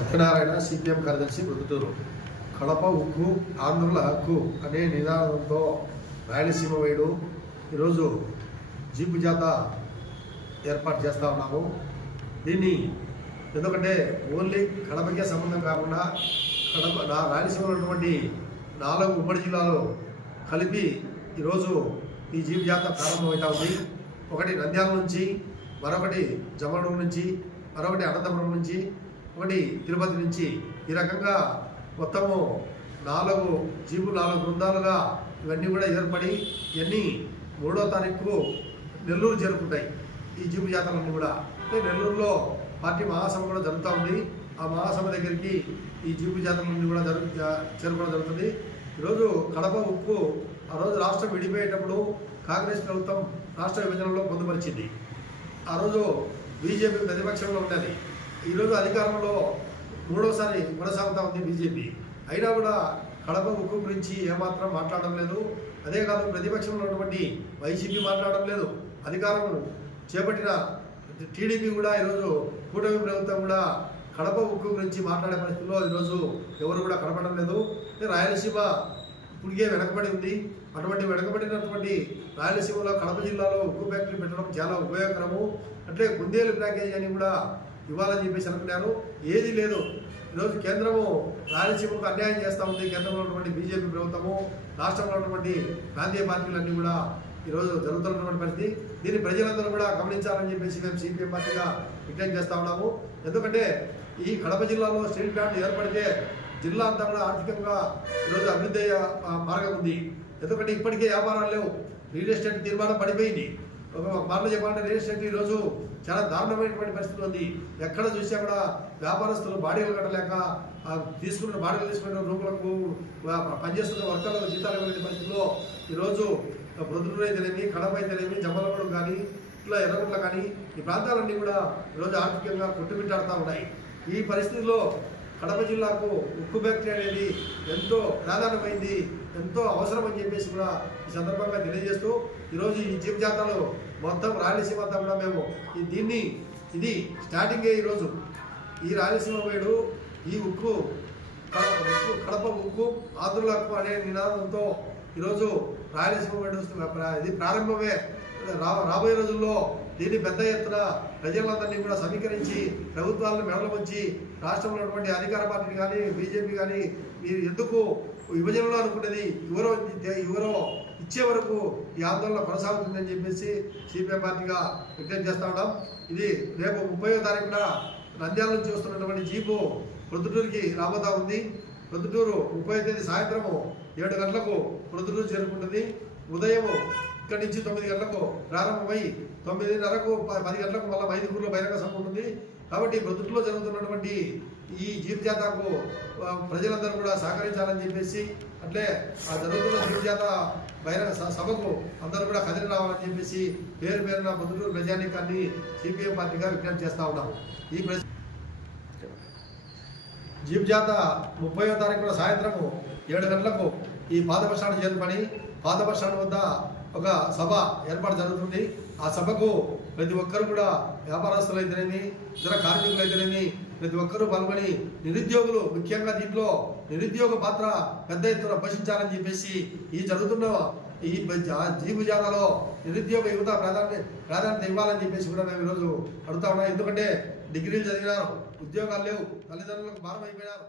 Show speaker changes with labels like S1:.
S1: Satyanarayana CPM కార్యదర్శి ప్రొద్దుటూరు కడప ఉక్కు ఆంధ్రుల హక్కు అనే నినాదంతో రాయలసీమ వైడు. ఈరోజు జీపు జాత ఏర్పాటు చేస్తా ఉన్నాము. దీన్ని ఎందుకంటే ఓన్లీ కడపకే సంబంధం కాకుండా కడప నా రాయలసీమలో ఉన్నటువంటి నాలుగు ఉమ్మడి జిల్లాలు కలిపి ఈరోజు ఈ జీపు జాత ప్రారంభమవుతా ఉంది. ఒకటి నంద్యాల నుంచి మరొకటి జమలూరు నుంచి మరొకటి అనంతపురం నుంచి ఒకటి తిరుపతి నుంచి ఈ రకంగా మొత్తము నాలుగు జీబు నాలుగు బృందాలుగా ఇవన్నీ కూడా ఏర్పడి ఇవన్నీ మూడో తారీఖు నెల్లూరు జరుపుకుంటాయి ఈ జీపు జాతరలన్నీ కూడా. అంటే నెల్లూరులో పార్టీ మహాసభ కూడా జరుగుతూ ఉంది. ఆ మహాసభ దగ్గరికి ఈ జీపు జాతరలన్నీ కూడా జరుగు చేరుకోవడం జరుగుతుంది. ఈరోజు కడప ఉప్పు ఆ రోజు రాష్ట్రం విడిపోయేటప్పుడు కాంగ్రెస్ ప్రభుత్వం రాష్ట్ర విభజనలో పొందుపరిచింది. ఆ రోజు బీజేపీ ప్రతిపక్షంలో ఉన్నది ఈరోజు అధికారంలో మూడోసారి కొనసాగుతూ ఉంది బీజేపీ. అయినా కూడా కడప ఉక్కు గురించి ఏమాత్రం మాట్లాడడం లేదు. అదే కాదు ప్రతిపక్షంలో ఉన్నటువంటి వైసీపీ మాట్లాడడం లేదు. అధికారం చేపట్టిన టీడీపీ కూడా ఈరోజు కూటమి ప్రభుత్వం కూడా కడప ఉక్కు గురించి మాట్లాడే పరిస్థితుల్లో ఈరోజు ఎవరు కూడా కనపడడం లేదు. రాయలసీమ ఇప్పటికే వెనకబడి ఉంది. అటువంటి వెనకబడినటువంటి రాయలసీమలో కడప జిల్లాలో ఉక్కు ఫ్యాక్టరీ పెట్టడం చాలా ఉపయోగకరము. అంటే కుందేలు ప్యాకేజీ అని కూడా ఇవ్వాలని చెప్పేసి అనుకున్నారు. ఏది లేదు. ఈరోజు కేంద్రము రాయలసీమకు అన్యాయం చేస్తూ ఉంది. కేంద్రంలో ఉన్నటువంటి బీజేపీ ప్రభుత్వము రాష్ట్రంలో ఉన్నటువంటి ప్రాంతీయ పార్టీలన్నీ కూడా ఈరోజు జరుగుతున్నటువంటి పరిస్థితి. దీన్ని ప్రజలందరూ కూడా గమనించాలని చెప్పేసి మేము సిపిఎం పార్టీగా విజ్ఞప్తి చేస్తూ ఉన్నాము. ఎందుకంటే ఈ కడప జిల్లాలో స్టీల్ ప్లాంట్ ఏర్పడితే జిల్లా అంతా కూడా ఆర్థికంగా ఈరోజు అభివృద్ధి అయ్యే మార్గం ఉంది. ఎందుకంటే ఇప్పటికే వ్యాపారాలు లేవు. రియల్ ఎస్టేట్ తీర్మానం పడిపోయింది. ఒక మాటలు చెప్పాలంటే రియల్ ఎస్టేట్ ఈరోజు చాలా దారుణమైనటువంటి పరిస్థితి ఉంది. ఎక్కడ చూసినా కూడా వ్యాపారస్తులు బాడీలు కట్టలేక తీసుకున్న బాడీలు తీసుకున్న రూపులకు పనిచేస్తున్న వర్గాలకు జీతాలు ఇవ్వలేని పరిస్థితిలో ఈరోజు ప్రొద్దుటూరు అయితేనేమి కడప అయితేనేమి జమ్మలగూడ కానీ ఇట్లా ఎర్రగుట్ల కానీ ఈ ప్రాంతాలన్నీ కూడా ఈరోజు ఆర్థికంగా కొట్టుమిట్టాడుతూ ఉన్నాయి. ఈ పరిస్థితిలో కడప జిల్లాకు ఉక్కు ఫ్యాక్టరీ అనేది ఎంతో ప్రాధాన్యమైంది ఎంతో అవసరం అని చెప్పేసి కూడా ఈ సందర్భంగా తెలియజేస్తూ ఈరోజు ఈ జీప్ జాతరలో మొత్తం రాయలసీమ అంతా కూడా మేము ఈ దీన్ని ఇది స్టార్టింగే ఈరోజు. ఈ రాయలసీమ వేడు ఈ ఉక్కు కడప ఉక్కు కడప ఉక్కు ఆంధ్రులకు అనే నినాదంతో ఈరోజు రాయలసీమ వేడు ఇది ప్రారంభమే. రాబోయే రోజుల్లో దీన్ని పెద్ద ఎత్తున ప్రజలందరినీ కూడా సమీకరించి ప్రభుత్వాలను మెడలు వచ్చి రాష్ట్రంలో ఉన్నటువంటి అధికార పార్టీని కానీ బీజేపీ కానీ మీరు ఎందుకు విభజనలో అనుకున్నది ఎవరో ఎవరో ఇచ్చే వరకు ఈ ఆందోళన కొనసాగుతుందని చెప్పేసి సిపిఐ పార్టీగా విజ్ఞప్తి చేస్తా ఉన్నాం. ఇది రేపు ముప్పై తారీఖున నంద్యాల నుంచి వస్తున్నటువంటి జీపు ప్రొద్దుటూరుకి రాబోతా ఉంది. ప్రొద్దుటూరు ముప్పై తేదీ సాయంత్రము ఏడు గంటలకు ప్రొద్దుటూరు చేరుకుంటుంది. ఉదయం ఇక్కడి నుంచి తొమ్మిది గంటలకు ప్రారంభమై తొమ్మిదిన్నరకు పది గంటలకు మళ్ళీ మైదుగురులో బహిరంగ సభ ఉంటుంది. కాబట్టి ప్రొద్దుటూరులో జరుగుతున్నటువంటి ఈ జీవజాతకు ప్రజలందరూ కూడా సహకరించాలని చెప్పేసి అట్లే ఆ జరుగుతున్న జీవజాత బహిరంగ స- సభకు అందరూ కూడా కదిలి రావాలని చెప్పేసి పేరు పేరున పొద్దుటూరు ప్రజానీకాన్ని సిపిఎం పార్టీగా విజ్ఞప్తి చేస్తూ ఉన్నాము ఈ ప్రజ జీవజాత ముప్పై తారీఖు తారీఖున సాయంత్రము ఏడు గంటలకు ఈ పాత బస్ స్టాండ్ చేరుకొని పాత బస్ స్టాండ్ వద్ద ఒక సభ ఏర్పాటు జరుగుతుంది. ఆ సభకు ప్రతి ఒక్కరు కూడా వ్యాపారస్తులు అయితేనేమి ఇతర కార్మికులు అయితేనేమి ప్రతి ఒక్కరూ పాల్గొని నిరుద్యోగులు ముఖ్యంగా దీంట్లో నిరుద్యోగ పాత్ర పెద్ద ఎత్తున పోషించాలని చెప్పేసి ఈ జరుగుతున్న ఈ జా- జీపు జాతాలో నిరుద్యోగ యువత ప్రాధాన్య ప్రాధాన్యత ఇవ్వాలని చెప్పేసి కూడా మేము ఈరోజు అడుగుతా ఉన్నాం. ఎందుకంటే డిగ్రీలు చదివినారు ఉద్యోగాలు లేవు తల్లిదండ్రులకు భారం అయిపోయినారు.